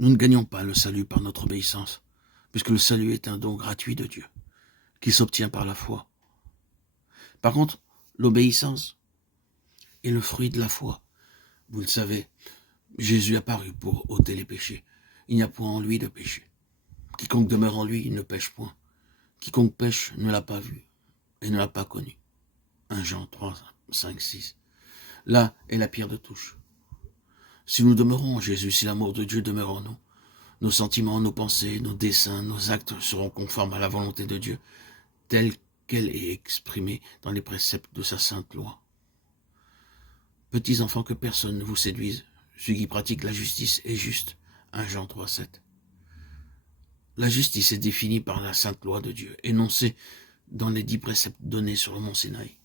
Nous ne gagnons pas le salut par notre obéissance, puisque le salut est un don gratuit de Dieu, qui s'obtient par la foi. Par contre, l'obéissance est le fruit de la foi. Vous le savez, Jésus est apparu pour ôter les péchés. Il n'y a point en lui de péché. Quiconque demeure en lui, il ne pêche point. Quiconque pêche ne l'a pas vu et ne l'a pas connu. 1 Jean 3, 5, 6. Là est la pierre de touche. Si nous demeurons en Jésus, si l'amour de Dieu demeure en nous, nos sentiments, nos pensées, nos desseins, nos actes seront conformes à la volonté de Dieu, telle qu'elle est exprimée dans les préceptes de sa sainte loi. Petits enfants, que personne ne vous séduise. Celui qui pratique la justice est juste. 1 Jean 3, 7. La justice est définie par la sainte loi de Dieu, énoncée dans les 10 préceptes donnés sur le mont Sinaï.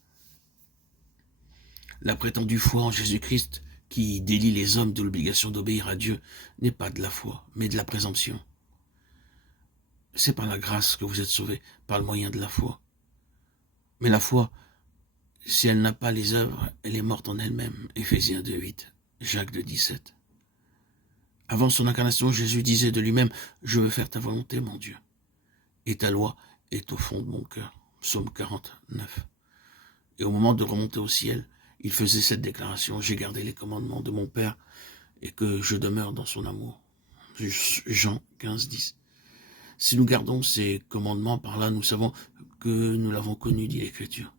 La prétendue foi en Jésus-Christ, qui délie les hommes de l'obligation d'obéir à Dieu, n'est pas de la foi, mais de la présomption. C'est par la grâce que vous êtes sauvés, par le moyen de la foi. Mais la foi, si elle n'a pas les œuvres, elle est morte en elle-même. Éphésiens 2, 8, Jacques 2, 17. Avant son incarnation, Jésus disait de lui-même, « Je veux faire ta volonté, mon Dieu, et ta loi est au fond de mon cœur. » Psaume 49. Et au moment de remonter au ciel, il faisait cette déclaration, « J'ai gardé les commandements de mon Père et que je demeure dans son amour. » Jean 15, 10. Si nous gardons ces commandements, par là nous savons que nous l'avons connu, dit l'Écriture.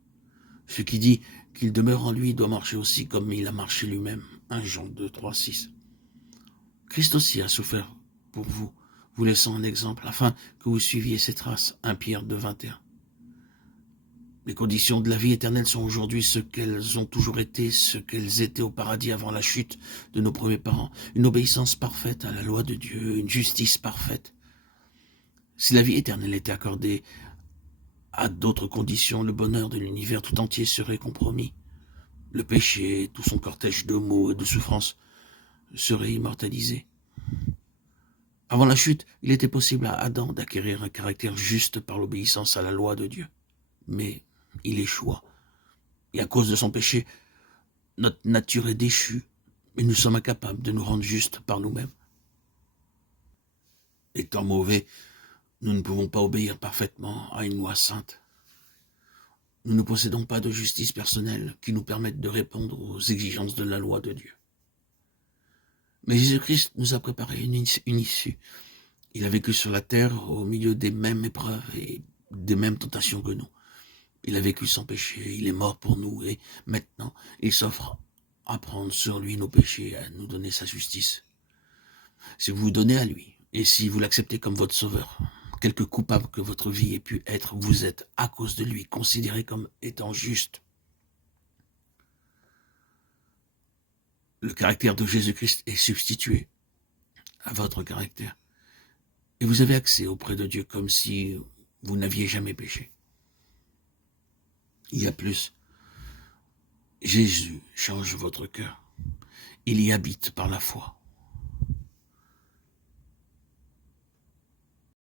Ce qui dit qu'il demeure en lui doit marcher aussi comme il a marché lui-même. 1 Jean 2, 3, 6. Christ aussi a souffert pour vous, vous laissant un exemple, afin que vous suiviez ses traces. 1 Pierre 2, 21. Les conditions de la vie éternelle sont aujourd'hui ce qu'elles ont toujours été, ce qu'elles étaient au paradis avant la chute de nos premiers parents. Une obéissance parfaite à la loi de Dieu, une justice parfaite. Si la vie éternelle était accordée à d'autres conditions, le bonheur de l'univers tout entier serait compromis. Le péché, tout son cortège de maux et de souffrances, serait immortalisé. Avant la chute, il était possible à Adam d'acquérir un caractère juste par l'obéissance à la loi de Dieu. Mais il échoua. Et à cause de son péché, notre nature est déchue, et nous sommes incapables de nous rendre justes par nous-mêmes. Étant mauvais, nous ne pouvons pas obéir parfaitement à une loi sainte. Nous ne possédons pas de justice personnelle qui nous permette de répondre aux exigences de la loi de Dieu. Mais Jésus-Christ nous a préparé une issue. Il a vécu sur la terre au milieu des mêmes épreuves et des mêmes tentations que nous. Il a vécu sans péché, il est mort pour nous et maintenant il s'offre à prendre sur lui nos péchés et à nous donner sa justice. Si vous vous donnez à lui et si vous l'acceptez comme votre sauveur, quelque coupable que votre vie ait pu être, vous êtes à cause de lui considéré comme étant juste. Le caractère de Jésus-Christ est substitué à votre caractère. Et vous avez accès auprès de Dieu comme si vous n'aviez jamais péché. Il y a plus. Jésus change votre cœur. Il y habite par la foi.